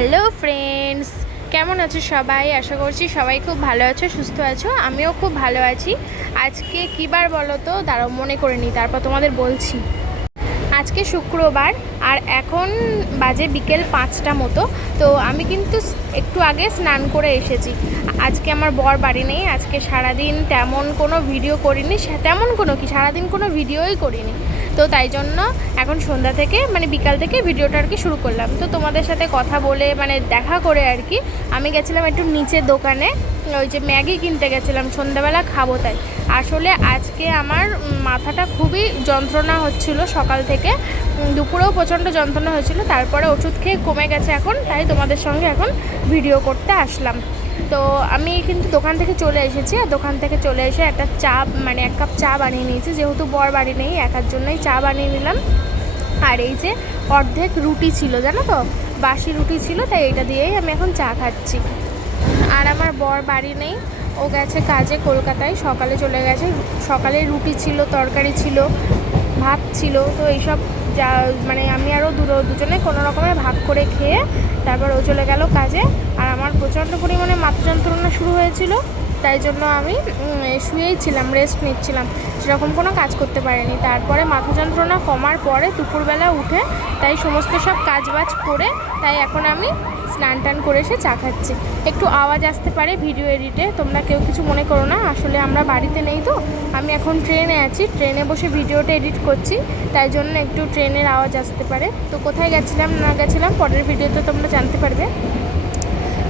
Hello friends, কেমন আছো সবাই? আশা করছি সবাই খুব ভালো আছো, সুস্থ আছো। আমিও খুব ভালো আছি। আজকে কী বার বলো তো? দাঁড়াও, মনে করে নিই, তারপর তোমাদের বলছি। আজকে শুক্রবার, আর এখন বাজে বিকেল পাঁচটা মতো। তো আমি কিন্তু একটু আগে স্নান করে এসেছি। আজকে আমার বর বাড়ি নেই, আজকে সারাদিন তেমন কোনো ভিডিও করিনি তেমন কোনো কি, সারাদিন কোনো ভিডিওই করিনি। তো তাই জন্য এখন সন্ধ্যা থেকে মানে বিকাল থেকে ভিডিওটা আর কি শুরু করলাম। তো তোমাদের সাথে কথা বলে মানে দেখা করে আর কি, আমি গেছিলাম একটু নিচের দোকানে, ওই যে ম্যাগি কিনতে গেছিলাম, সন্ধ্যাবেলা খাব তাই। আসলে আজকে আমার মাথাটা খুবই যন্ত্রণা হচ্ছিল সকাল থেকে দুপুরেও প্রচণ্ড যন্ত্রণা হয়েছিল তারপরে ওষুধ খেয়ে কমে গেছে এখন, তাই তোমাদের সঙ্গে এখন ভিডিও করতে আসলাম। তো আমি কিন্তু দোকান থেকে চলে এসেছি আর দোকান থেকে চলে এসে একটা চা মানে এক কাপ চা বানিয়ে নিয়েছি। যেহেতু বর বাড়ি নেই, একার জন্যই চা বানিয়ে নিলাম। আর এই যে অর্ধেক রুটি ছিল, জানো তো? বাসি রুটি ছিল, তাই এটা দিয়েই আমি এখন চা খাচ্ছি। আর আমার বর বাড়ি নেই, ও গেছে কাজে কলকাতায়, সকালে চলে গেছে। সকালে রুটি ছিল, তরকারি ছিল ভাত ছিল, তো এইসব যা মানে আমি আরও দুটো, দুজনে কোনো রকমের ভাগ করে খেয়ে তারপর ও চলে গেল কাজে। আর আমার প্রচণ্ড পরিমাণে মাথা যন্ত্রণা শুরু হয়েছিল। তাই জন্য আমি শুয়েই ছিলাম রেস্ট নিচ্ছিলাম। সেরকম কোনো কাজ করতে পারিনি। তারপরে মাথা যন্ত্রণা কমার পরে দুপুরবেলা উঠে তাই সমস্ত সব কাজ বাজ করে তাই এখন আমি স্নান টান করে এসে চা খাচ্ছি। একটু আওয়াজ আসতে পারে ভিডিও এডিটে তোমরা কেউ কিছু মনে করো না। আসলে আমরা বাড়িতে নেই তো। আমি এখন ট্রেনে আছি। ট্রেনে বসে ভিডিওটা এডিট করছি। তাই জন্য একটু ট্রেনের আওয়াজ আসতে পারে। তো কোথায় গেছিলাম, না গেছিলাম, পরের ভিডিওতে তোমরা জানতে পারবে।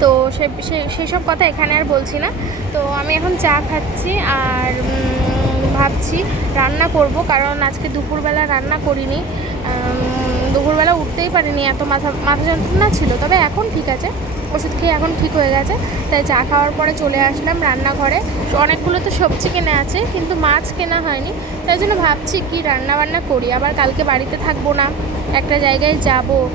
তো সে, সে- সেসব কথা এখানে আর বলছি না। তো আমি এখন চা খাচ্ছি আর ভাবছি রান্না করব কারণ আজকে দুপুরবেলা রান্না করিনি। দুপুরবেলা উঠতেই পারিনি, এত মাথা মাথা যন্ত্রণা ছিল। তবে এখন ঠিক আছে, ওষুধ খেয়ে এখন ঠিক হয়ে গেছে। তাই চা খাওয়ার পরে চলে আসলাম রান্নাঘরে। অনেকগুলো তো সবজি কেনা আছে, কিন্তু মাছ কেনা হয়নি। তাই জন্য ভাবছি কি রান্না বান্না করি, আবার কালকে বাড়িতে থাকব না, একটা জায়গায় যাব।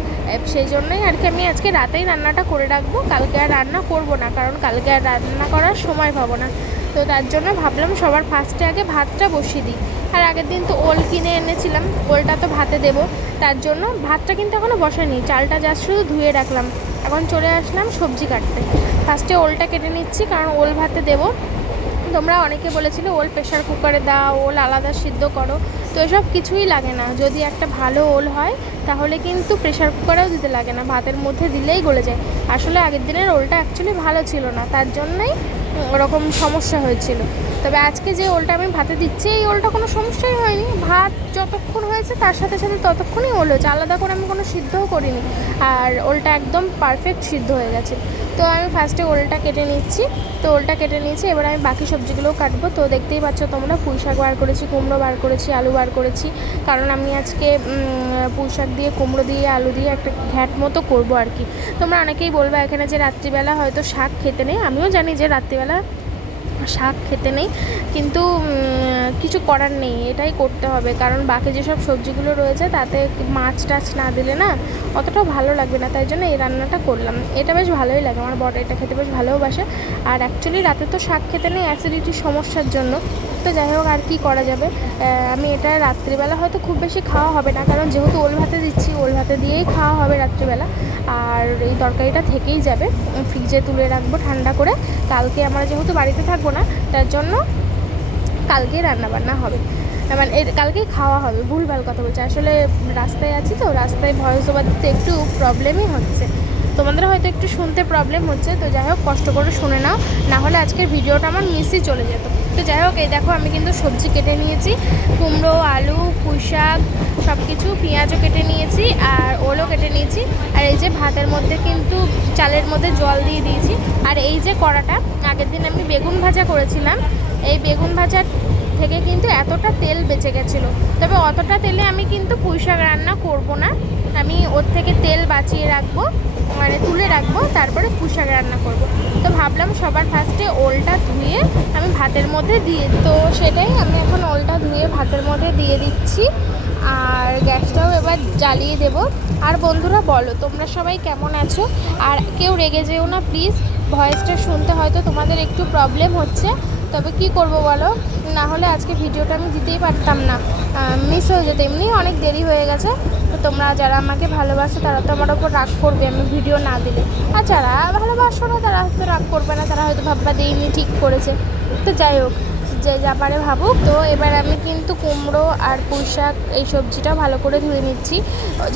সেই জন্যই আর কি আমি আজকে রাতেই রান্নাটা করে রাখব। কালকে আর রান্না করব না, কারণ কালকে আর রান্না করার সময় পাবো না। তো তার জন্য ভাবলাম সবার ফার্স্টে আগে ভাতটা বসিয়ে দিই। আর আগের দিন তো ওল কিনে এনেছিলাম, ওলটা তো ভাতে দেব। তার জন্য ভাতটা কিন্তু এখনও বসাইনি চালটা যা শুধু ধুয়ে রাখলাম। এখন চলে আসলাম সবজি কাটতে। ফার্স্টে ওলটা কেটে নিচ্ছি, কারণ ওল ভাতে দেবো। তোমরা অনেকে বলেছিলে, ওল প্রেশার কুকারে দাও, ওল আলাদা সিদ্ধ করো। তো এসব কিছুই লাগে না। যদি একটা ভালো ওল হয়, তাহলে কিন্তু প্রেশার কুকারেও দিতে লাগে না। ভাতের মধ্যে দিলেই গলে যায়। আসলে আগের দিনের ওলটা অ্যাকচুয়ালি ভালো ছিল না। তার জন্যই ওরকম সমস্যা হয়েছিল। তবে আজকে যে ওলটা আমি ভাতে দিচ্ছি, এই ওলটা কোনো সমস্যাই হয়নি। ভাত যতক্ষণ হয়েছে তার সাথে সাথে ততক্ষণই ওল হয়েছে। আলাদা করে আমি কোনো সিদ্ধও করিনি। আর ওলটা একদম পারফেক্ট সিদ্ধ হয়ে গেছে। তো আমি ফার্স্টে ওলটা কেটে নিচ্ছি। তো ওলটা কেটে নিয়েছি। এবার আমি বাকি সবজিগুলোও কাটবো। তো দেখতেই পাচ্ছ তোমরা, পুঁই শাক বার করেছি, কুমড়ো বার করেছি, আলু বার করেছি। কারণ আমি আজকে পুঁই শাক দিয়ে, কুমড়ো দিয়ে, আলু দিয়ে একটা ঘ্যাট মতো করব আর কি। তোমরা অনেকেই বলবে এখানে যে রাত্রিবেলা হয়তো শাক খেতে নেই। আমিও জানি যে রাত্রিবেলা শাক খেতে নেই। কিন্তু কিছু করার নেই, এটাই করতে হবে। কারণ বাকি যেসব সবজিগুলো রয়েছে, তাতে মাছ টাছ না দিলে না অতটাও ভালো লাগবে না। তাই জন্য এই রান্নাটা করলাম। এটা বেশ ভালোই লাগে, আমার বড় এটা খেতে বেশ ভালোবাসে। আর অ্যাকচুয়ালি রাতে তো শাক খেতে নেই অ্যাসিডিটির সমস্যার জন্য। তো যাই হোক, আর কি করা যাবে? আমি এটা রাত্রিবেলা হয়তো খুব বেশি খাওয়া হবে না, কারণ যেহেতু ওল ভাতে দিচ্ছি, ওল ভাতে দিয়েই খাওয়া হবে রাত্রিবেলা। আর এই তরকারিটা থেকেই যাবে। ফ্রিজে তুলে রাখব ঠান্ডা করে। কালকে আমরা যেহেতু বাড়িতে থাকব না, তার জন্য কালকেই রান্নাবান্না হবে। মানে কালকেই খাওয়া হবে, ভুলভাল কথা বলছে। আসলে রাস্তায় আছি তো, রাস্তায় ভয়েস ওভার দিতে একটু প্রবলেমই হচ্ছে। তোমাদের হয়তো একটু শুনতে প্রবলেম হচ্ছে, তো যাই হোক কষ্ট করে শুনে নাও। না হলে আজকের ভিডিওটা আমার মিসই চলে যেত। তো যাই হোক, এই দেখো আমি কিন্তু সবজি কেটে নিয়েছি। কুমড়ো, আলু শাক সব কিছু পেঁয়াজও কেটে নিয়েছি আর ওলও কেটে নিয়েছি। আর এই যে ভাতের মধ্যে কিন্তু চালের মধ্যে জল দিয়ে দিয়েছি। আর এই যে কড়াটা, আগের দিন আমি বেগুন ভাজা করেছিলাম। এই বেগুন ভাজার থেকে কিন্তু এতটা তেল বেঁচে গেছিল। তবে অতটা তেলে আমি কিন্তু পুঁই শাক রান্না করব না। আমি ওর থেকে তেল বাঁচিয়ে রাখব মানে তুলে রাখব, তারপরে পুঁই শাক রান্না করব। তো ভাবলাম সবার ফার্স্টে ওলটা ধুয়ে আমি ভাতের মধ্যে দিয়ে তো সেটাই আমি এখন ওলটা ধুয়ে ভাতের মধ্যে দিয়ে দিচ্ছি। আর গ্যাসটাও এবার জ্বালিয়ে দেব। আর বন্ধুরা বলো, তোমরা সবাই কেমন আছো? আর কেউ রেগে যেও না প্লিজ ভয়েসটা শুনতে হয়তো তোমাদের একটু প্রবলেম হচ্ছে। তবে কি করব বলো? না হলে আজকে ভিডিওটা আমি দিতেই পারতাম না। মিস হয়ে যেত। এমনি অনেক দেরি হয়ে গেছে। তোমরা যারা আমাকে ভালোবাসো, তারা তো আমার ওপর রাগ করবে, আমি ভিডিও না দিলে। আর যারা ভালোবাসো না, তারা হয়তো রাগ করবে না, তারা হয়তো ভাববা দিইনি ঠিক করেছে। তো যাই হোক, যে যা পারে ভাবুক, তো এবার আমি কিন্তু কুমড়ো আর পুঁই শাক এই সবজিটা ভালো করে ধুয়ে নিচ্ছি।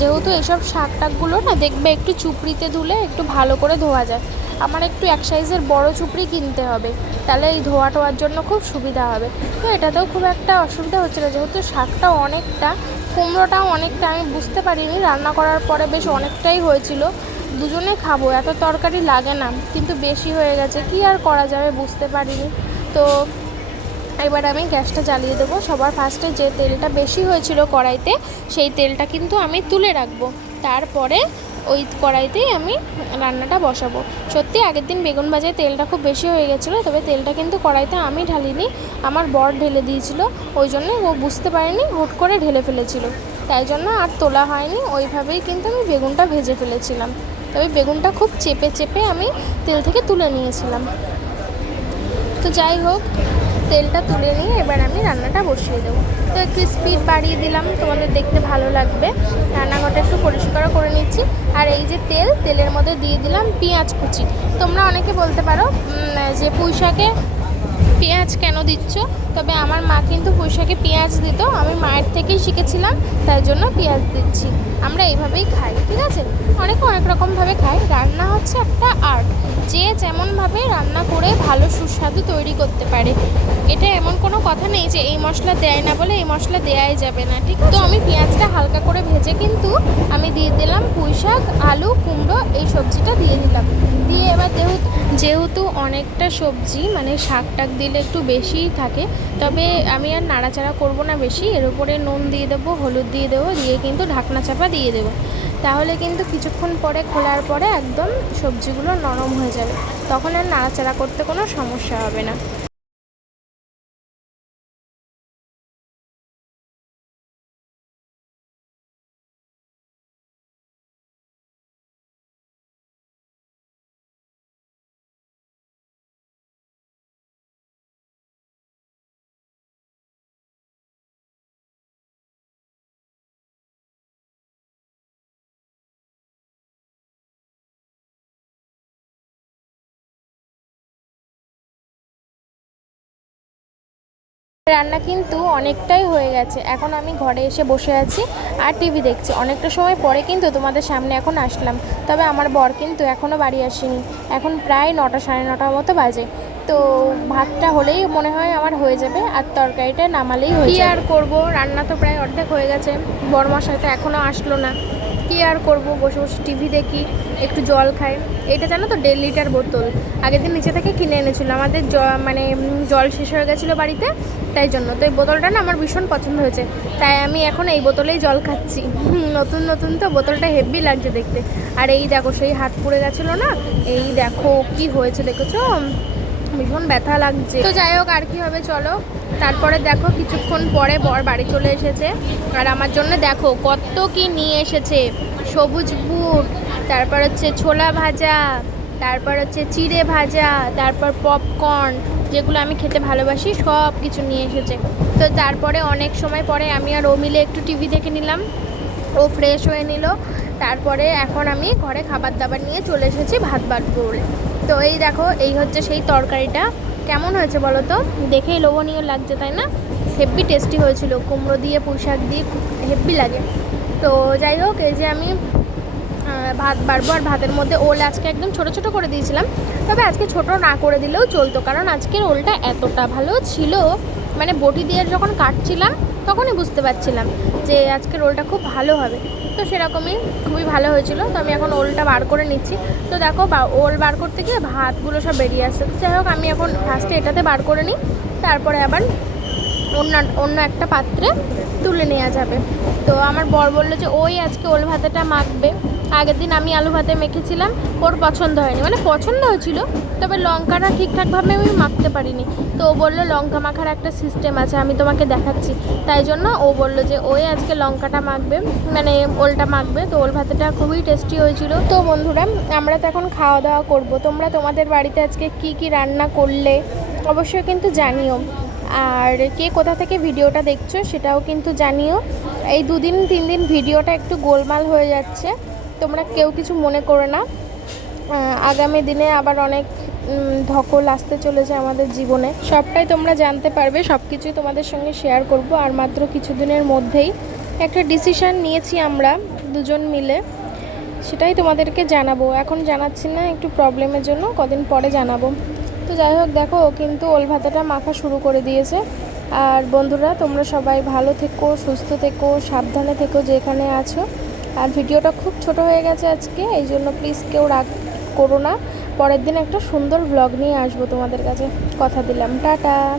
যেহেতু এইসব শাক টাকগুলো না, দেখবে একটু চুপড়িতে ধুলে একটু ভালো করে ধোয়া যায়। আমার একটু এক সাইজের বড় চুপড়ি কিনতে হবে, তাহলে এই ধোয়া টোয়ার জন্য খুব সুবিধা হবে। তো এটাতেও খুব একটা অসুবিধা হচ্ছে না, যেহেতু শাকটা অনেকটা কুমড়োটাও অনেকটা আমি বুঝতে পারিনি, রান্না করার পরে বেশ অনেকটাই হয়েছিল। দুজনে খাব, এত তরকারি লাগে না, কিন্তু বেশি হয়ে গেছে, কি আর করা যাবে বুঝতে পারিনি। তো এবার আমি গ্যাসটা জ্বালিয়ে দেবো, সবার ফার্স্টে যে তেলটা বেশি হয়েছিল কড়াইতে, সেই তেলটা কিন্তু আমি তুলে রাখব। তারপরে ওই কড়াইতেই আমি রান্নাটা বসাবো। সত্যি আগের দিন বেগুন ভাজায় তেলটা খুব বেশি হয়ে গেছিল, তবে তেলটা কিন্তু কড়াইতে আমি ঢালিনি, আমার বর ঢেলে দিয়েছিল, ওই জন্য ও বুঝতে পারেনি, হুট করে ঢেলে ফেলেছিল। তাই জন্য আর তোলা হয়নি, ওইভাবেই কিন্তু আমি বেগুনটা ভেজে ফেলেছিলাম। তবে বেগুনটা খুব চেপে চেপে আমি তেল থেকে তুলে নিয়েছিলাম। তো যাই হোক তেলটা তুলে নিয়ে এবার আমি রান্নাটা বসিয়ে দেবো। তো একটু স্পিড বাড়িয়ে দিলাম, তোমাদের দেখতে ভালো লাগবে। রান্নাঘরটা একটু পরিষ্কারও করে নিচ্ছি। আর এই যে তেল, তেলের মধ্যে দিয়ে দিলাম পেঁয়াজ কুচি। তোমরা অনেকে বলতে পারো যে পুঁই শাকে পেঁয়াজ কেন দিচ্ছ? তবে আমার মা কিন্তু পুঁই শাকে পেঁয়াজ দিত। আমি মায়ের থেকেই শিখেছিলাম, তার জন্য পেঁয়াজ দিচ্ছি। আমরা এইভাবেই খাই, ঠিক আছে? অনেকে অনেক রকমভাবে খাই রান্না হচ্ছে একটা আর্ট। যে যেমনভাবে রান্না করে ভালো সুস্বাদু তৈরি করতে পারে। এটা এমন কোনো কথা নেই যে এই মশলা দেয় না বলে এই মশলা দেয়াই যাবে না, ঠিক তো আমি পেঁয়াজটা হালকা করে ভেজে কিন্তু আমি দিয়ে দিলাম পুঁই শাক আলু, কুমড়ো, এই সবজিটা দিয়ে দিলাম। দিয়ে এবার যেহেতু যেহেতু অনেকটা সবজি মানে শাক টাক দিলে একটু বেশিই থাকে তবে আমি আর নাড়াচাড়া করব না বেশি। এর উপরে নুন দিয়ে দেবো, হলুদ দিয়ে দেবো, দিয়ে কিন্তু ঢাকনা চাপা দিয়ে দেবো। তাহলে কিন্তু কিছুক্ষণ পরে খোলার পরে একদম সবজিগুলো নরম হয়ে যাবে। তখন আর নাড়াচাড়া করতে কোনো সমস্যা হবে না। রান্না কিন্তু অনেকটাই হয়ে গেছে। এখন আমি ঘরে এসে বসে আছি আর টিভি দেখছি। অনেকটা সময় পরে কিন্তু তোমাদের সামনে এখন আসলাম। তবে আমার বর কিন্তু এখনও বাড়ি আসেনি। এখন প্রায় নটা সাড়ে নটার মতো বাজে। তো ভাতটা হলেই মনে হয় আমার হয়ে যাবে আর তরকারিটা নামালেই হয়ে যাবে। আর করব? রান্না তো প্রায় অর্ধেক হয়ে গেছে। বর মশাই তো এখনও আসলো না। কি আর করব? বসে বসে টিভি দেখি। একটু জল খাই। এটা জানো তো, দেড় লিটার বোতল। আগের দিন নিচে থেকে কিনে এনেছিল। আমাদের জ- মানে জল শেষ হয়ে গেছিল বাড়িতে, তাই জন্য। তো এই বোতলটা না আমার ভীষণ পছন্দ হয়েছে। তাই আমি এখন এই বোতলেই জল খাচ্ছি। নতুন নতুন তো বোতলটা হেভি লাগছে দেখতে। আর এই দেখো, সেই হাত পুড়ে গেছিল না? এই দেখো কি হয়েছে, দেখেছ? ভীষণ ব্যথা লাগছে। তো যাই হোক, আর কি হবে, চলো। তারপরে দেখো, কিছুক্ষণ পরে বর বাড়ি চলে এসেছে। আর আমার জন্য দেখো, কত কি নিয়ে এসেছে। সবুজ বুট তারপর হচ্ছে ছোলা ভাজা, তারপর হচ্ছে চিড়ে ভাজা, তারপর পপকর্ন যেগুলো আমি খেতে ভালোবাসি সব কিছু নিয়ে এসেছে। তো তারপরে অনেক সময় পরে আমি আর ও মিলে একটু টিভি দেখে নিলাম। ও ফ্রেশ হয়ে নিল। তারপরে এখন আমি ঘরে খাবার দাবার নিয়ে চলে এসেছি ভাত বাড়বো বলে। তো এই দেখো, এই হচ্ছে সেই তরকারিটা। কেমন হয়েছে বলো তো? দেখেই লোভনীয় লাগছে, তাই না? হেব্বি টেস্টি হয়েছিল। কুমড়ো দিয়ে পুঁই শাক দিয়ে হেব্বি লাগে। তো যাই হোক, এই যে আমি ভাত বাড়বো আর ভাতের মধ্যে ওল আজকে একদম ছোট ছোট করে দিয়েছিলাম। তবে আজকে ছোট না করে দিলেও চলতো, কারণ আজকের ওলটা এতটা ভালো ছিল মানে বটি দিয়ে যখন কাটছিলাম তখনই বুঝতে পারছিলাম যে আজকের ওলটা খুব ভালো হবে। তো সেরকমই খুবই ভালো হয়েছিল, তো আমি এখন ওলটা বার করে নিচ্ছি। তো দেখো ওল বার করতে গিয়ে ভাতগুলো সব বেরিয়ে আসছে। তো যাই হোক, আমি এখন ফার্স্টে এটাতে বার করে নিই, তারপরে আবার অন্য অন্য একটা পাত্রে তুলে নেওয়া যাবে। তো আমার বর বলল যে, ওই আজকে ওল ভাতেটা মাখবে। আগের দিন আমি আলু ভাতে মেখেছিলাম, ওর পছন্দ হয়নি। মানে পছন্দ হয়েছিল, তবে লঙ্কাটা ঠিকঠাকভাবে আমি মাখতে পারিনি। তো ও বলল, লঙ্কা মাখার একটা সিস্টেম আছে, আমি তোমাকে দেখাচ্ছি। তাই জন্য ও বলল যে, ওই আজকে লঙ্কাটা মাখবে মানে ওলটা মাখবে। তো ওল ভাতেটা খুবই টেস্টি হয়েছিল। তো বন্ধুরা, আমরা তো এখন খাওয়া দাওয়া করব। তোমরা তোমাদের বাড়িতে আজকে কি কি রান্না করলে, অবশ্যই কিন্তু জানিও। আর কে কোথা থেকে ভিডিওটা দেখছ, সেটাও কিন্তু জানিও। এই দুদিন তিন দিন ভিডিওটা একটু গোলমাল হয়ে যাচ্ছে। তোমরা কেউ কিছু মনে করো না। আগামী দিনে আবার অনেক ধকল আসতে চলেছে আমাদের জীবনে। সবটাই তোমরা জানতে পারবে সব কিছুই তোমাদের সঙ্গে শেয়ার করব। আর মাত্র কিছুদিনের মধ্যেই একটা ডিসিশান নিয়েছি আমরা দুজন মিলে। সেটাই তোমাদেরকে জানাব। এখন জানাচ্ছি না, একটু প্রবলেমের জন্য কদিন পরে জানাব। তো যাই হোক, দেখো কিন্তু ওল ভাতাটা মাখা শুরু করে দিয়েছে। আর বন্ধুরা, তোমরা সবাই ভালো থেকো, সুস্থ থেকো, সাবধানে থেকো যেখানে আছো। আর ভিডিওটা খুব ছোট হয়ে গেছে আজকে, এই জন্য প্লিজ কেউ রাগ করো না। পরের দিন একটা সুন্দর ব্লগ নিয়ে আসব তোমাদের কাছে। কথা দিলাম, টাটা।